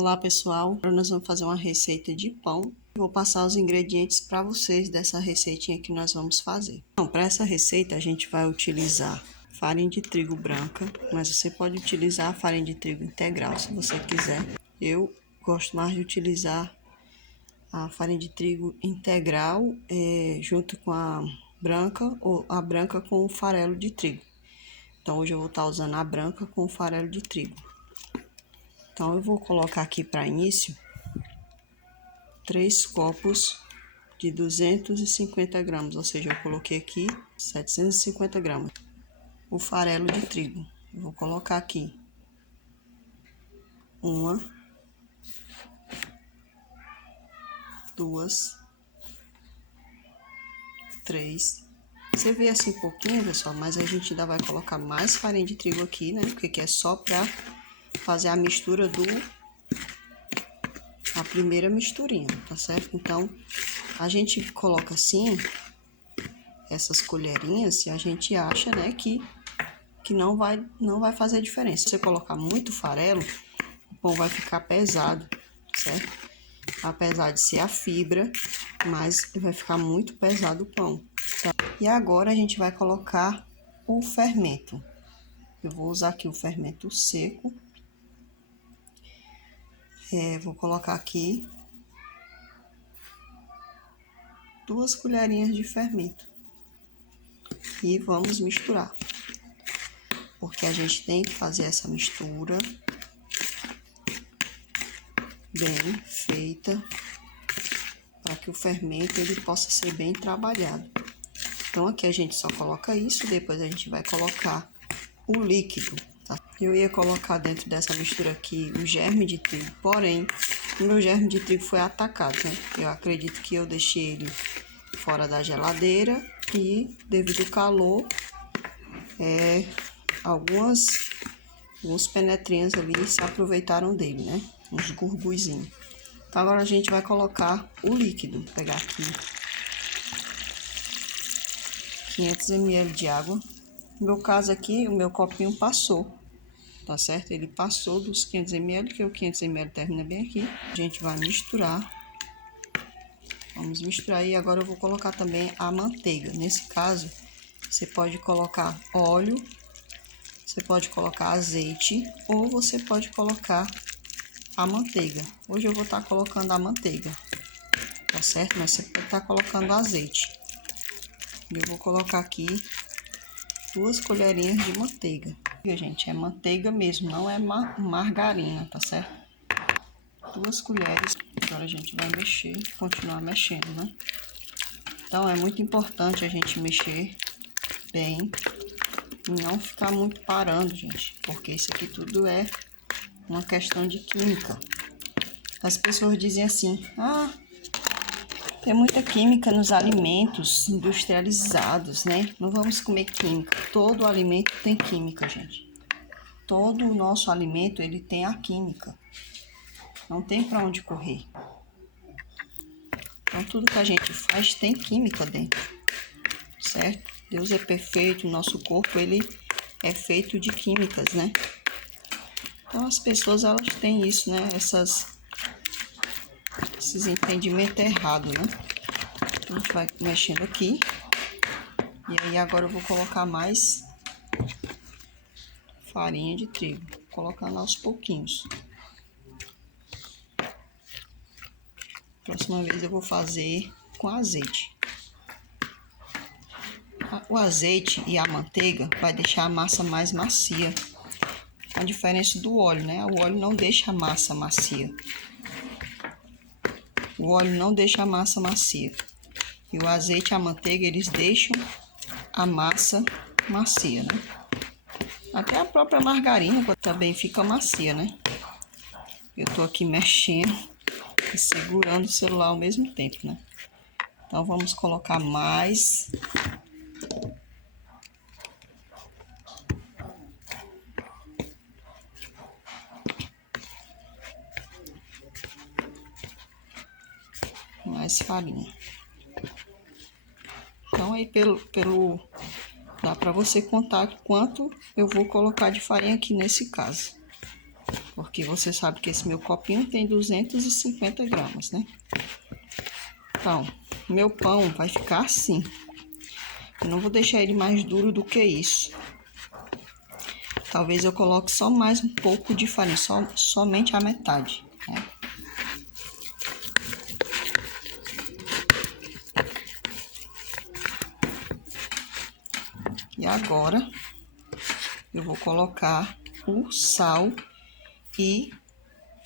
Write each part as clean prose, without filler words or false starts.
Olá pessoal, agora nós vamos fazer uma receita de pão. Vou passar os ingredientes para vocês dessa receitinha que nós vamos fazer. Então, para essa receita a gente vai utilizar farinha de trigo branca, mas você pode utilizar farinha de trigo integral se você quiser. Eu gosto mais de utilizar a farinha de trigo integral junto com a branca ou a branca com o farelo de trigo. Então hoje eu vou estar usando a branca com o farelo de trigo. Então, eu vou colocar aqui para início 3 copos de 250 gramas, ou seja, eu coloquei aqui 750 gramas. O farelo de trigo, eu vou colocar aqui 1, 2, 3. Você vê assim pouquinho, pessoal, mas a gente ainda vai colocar mais farinha de trigo aqui, né? Porque aqui é só para fazer a mistura a primeira misturinha, tá certo? Então, a gente coloca assim, essas colherinhas, se a gente acha, né, que não vai fazer diferença. Se você colocar muito farelo, o pão vai ficar pesado, certo? Apesar de ser a fibra, mas vai ficar muito pesado o pão, tá? E agora a gente vai colocar o fermento. Eu vou usar aqui o fermento seco. Vou colocar aqui 2 colherinhas de fermento. E vamos misturar. Porque a gente tem que fazer essa mistura bem feita, para que o fermento ele possa ser bem trabalhado. Então, aqui a gente só coloca isso, depois a gente vai colocar o líquido, tá? Eu ia colocar dentro dessa mistura aqui o germe de trigo, porém, o meu germe de trigo foi atacado, né? Eu acredito que eu deixei ele fora da geladeira e, devido ao calor, alguns penetrinhos ali se aproveitaram dele, né? Uns gurguzinhos. Então, agora a gente vai colocar o líquido. Vou pegar aqui 500 ml de água. No meu caso aqui, o meu copinho passou, tá certo? Ele passou dos 500 ml, que o 500 ml termina bem aqui. A gente vai misturar. Vamos misturar e agora eu vou colocar também a manteiga. Nesse caso, você pode colocar óleo, você pode colocar azeite ou você pode colocar a manteiga. Hoje eu vou estar colocando a manteiga, tá certo? Mas você pode estar colocando azeite. Eu vou colocar aqui 2 colherinhas de manteiga. Gente, é manteiga mesmo, não é margarina, tá certo? 2 colheres. Agora a gente vai mexer, continuar mexendo, né? Então, é muito importante a gente mexer bem e não ficar muito parando, gente, porque isso aqui tudo é uma questão de química. As pessoas dizem assim, tem muita química nos alimentos industrializados, né? Não vamos comer química. Todo alimento tem química, gente. Todo o nosso alimento, ele tem a química. Não tem para onde correr. Então, tudo que a gente faz tem química dentro, certo? Deus é perfeito, o nosso corpo, ele é feito de químicas, né? Então, as pessoas, elas têm isso, né? Esses entendimentos errados, né? A gente vai mexendo aqui. E aí, agora eu vou colocar mais farinha de trigo, colocando aos pouquinhos. Próxima vez eu vou fazer com azeite. O azeite e a manteiga vai deixar a massa mais macia. A diferença do óleo, né? O óleo não deixa a massa macia. O óleo não deixa a massa macia. E o azeite e a manteiga, eles deixam a massa macia, né? Até a própria margarina também fica macia, né? Eu tô aqui mexendo e segurando o celular ao mesmo tempo, né? Então, vamos colocar mais farinha. Então, aí dá para você contar quanto eu vou colocar de farinha aqui nesse caso. Porque você sabe que esse meu copinho tem 250 gramas, né? Então, meu pão vai ficar assim. Eu não vou deixar ele mais duro do que isso. Talvez eu coloque só mais um pouco de farinha, somente a metade, né? E agora, eu vou colocar o sal e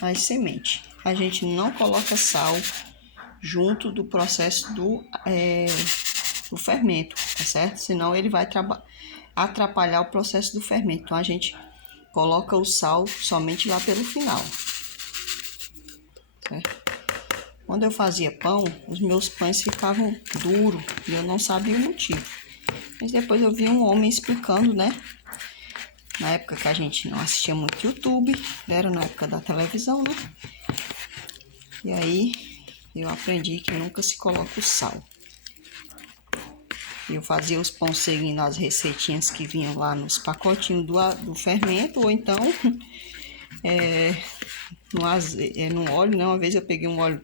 as sementes. A gente não coloca sal junto do processo do fermento, tá certo? Senão ele vai atrapalhar o processo do fermento. Então a gente coloca o sal somente lá pelo final, certo? Quando eu fazia pão, os meus pães ficavam duros e eu não sabia o motivo. Mas depois eu vi um homem explicando, né? Na época que a gente não assistia muito YouTube, era na época da televisão, né? E aí eu aprendi que nunca se coloca o sal. Eu fazia os pães seguindo as receitinhas que vinham lá nos pacotinhos do fermento, ou então no óleo, né? Uma vez eu peguei um óleo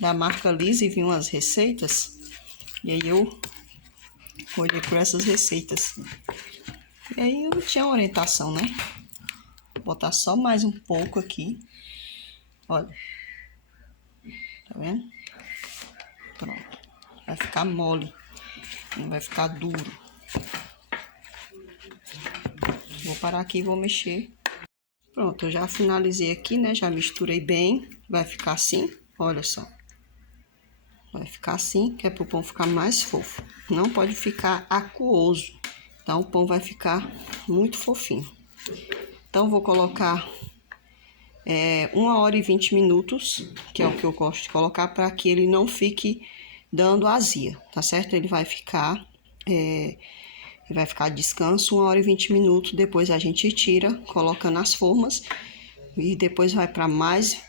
da marca Lisa e vi umas receitas, e aí eu olhei por essas receitas. E aí eu tinha uma orientação, né? Vou botar só mais um pouco aqui. Olha. Tá vendo? Pronto. Vai ficar mole. Não vai ficar duro. Vou parar aqui e vou mexer. Pronto, eu já finalizei aqui, né? Já misturei bem. Vai ficar assim. Olha só. Vai ficar assim, que é pro pão ficar mais fofo. Não pode ficar aquoso. Então o pão vai ficar muito fofinho. Então vou colocar 1h20, que é o que eu gosto de colocar, para que ele não fique dando azia, tá certo? Ele vai ficar descanso 1h20. Depois a gente tira, coloca nas formas e depois vai para mais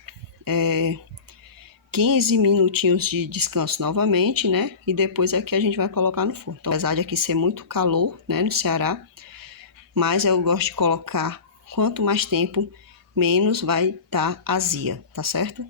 15 minutinhos de descanso novamente, né? E depois é que a gente vai colocar no forno. Então, apesar de aqui ser muito calor, né, no Ceará, mas eu gosto de colocar quanto mais tempo, menos vai dar azia, tá certo?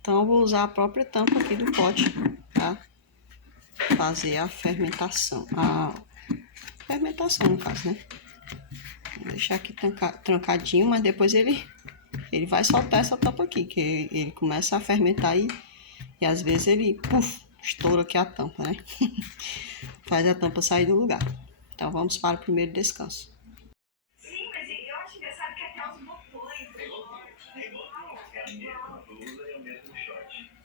Então, eu vou usar a própria tampa aqui do pote para fazer a fermentação. A fermentação, no caso, né? Vou deixar aqui trancadinho, mas depois ele vai soltar essa tampa aqui, que ele começa a fermentar e às vezes ele estoura aqui a tampa, né? Faz a tampa sair do lugar. Então, vamos para o primeiro descanso. Sim, mas eu acho engraçado que até os botões.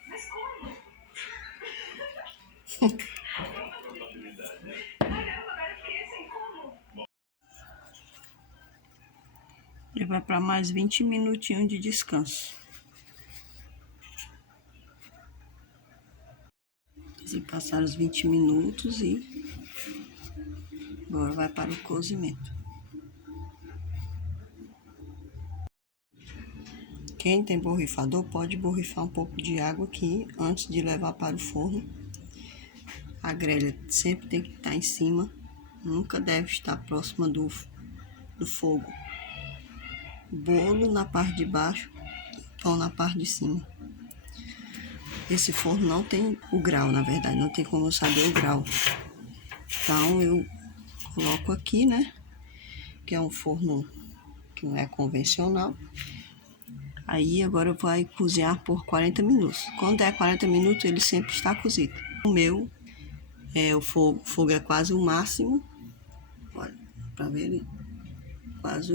Mas como? E vai para mais 20 minutinhos de descanso. Se passar os 20 minutos e agora vai para o cozimento. Quem tem borrifador pode borrifar um pouco de água aqui antes de levar para o forno. A grelha sempre tem que estar em cima, nunca deve estar próxima do fogo. Bolo na parte de baixo, pão na parte de cima. Esse forno não tem o grau, na verdade, não tem como eu saber o grau. Então eu coloco aqui, né? Que é um forno que não é convencional. Aí agora vai cozinhar por 40 minutos. Quando é 40 minutos, ele sempre está cozido. O meu, o fogo é quase o máximo. Olha, para ver ali. Quase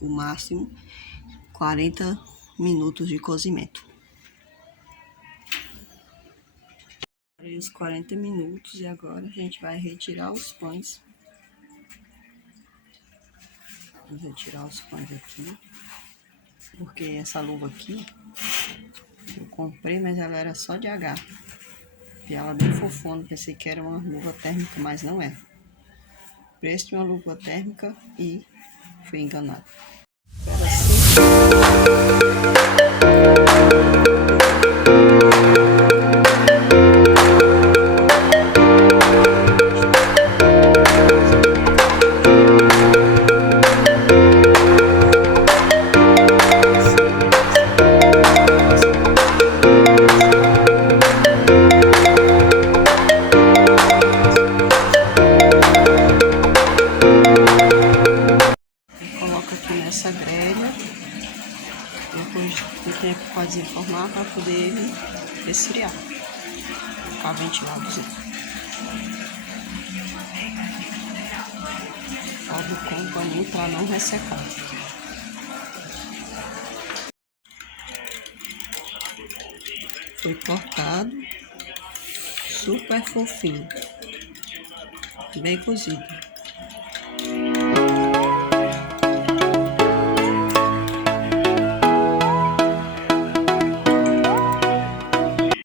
o máximo, 40 minutos de cozimento. Esperei uns 40 minutos e agora a gente vai retirar os pães. Vamos retirar os pães aqui. Porque essa luva aqui eu comprei, mas ela era só de H. E ela bem fofona, pensei que era uma luva térmica, mas não é. Preço de uma luva térmica e fui enganado. Coloca aqui nessa grelha, depois do tempo pode formar para poder ele esfriar, ficar ventiladozinho. Cobre com o paninho para não ressecar. Foi cortado, super fofinho, bem cozido.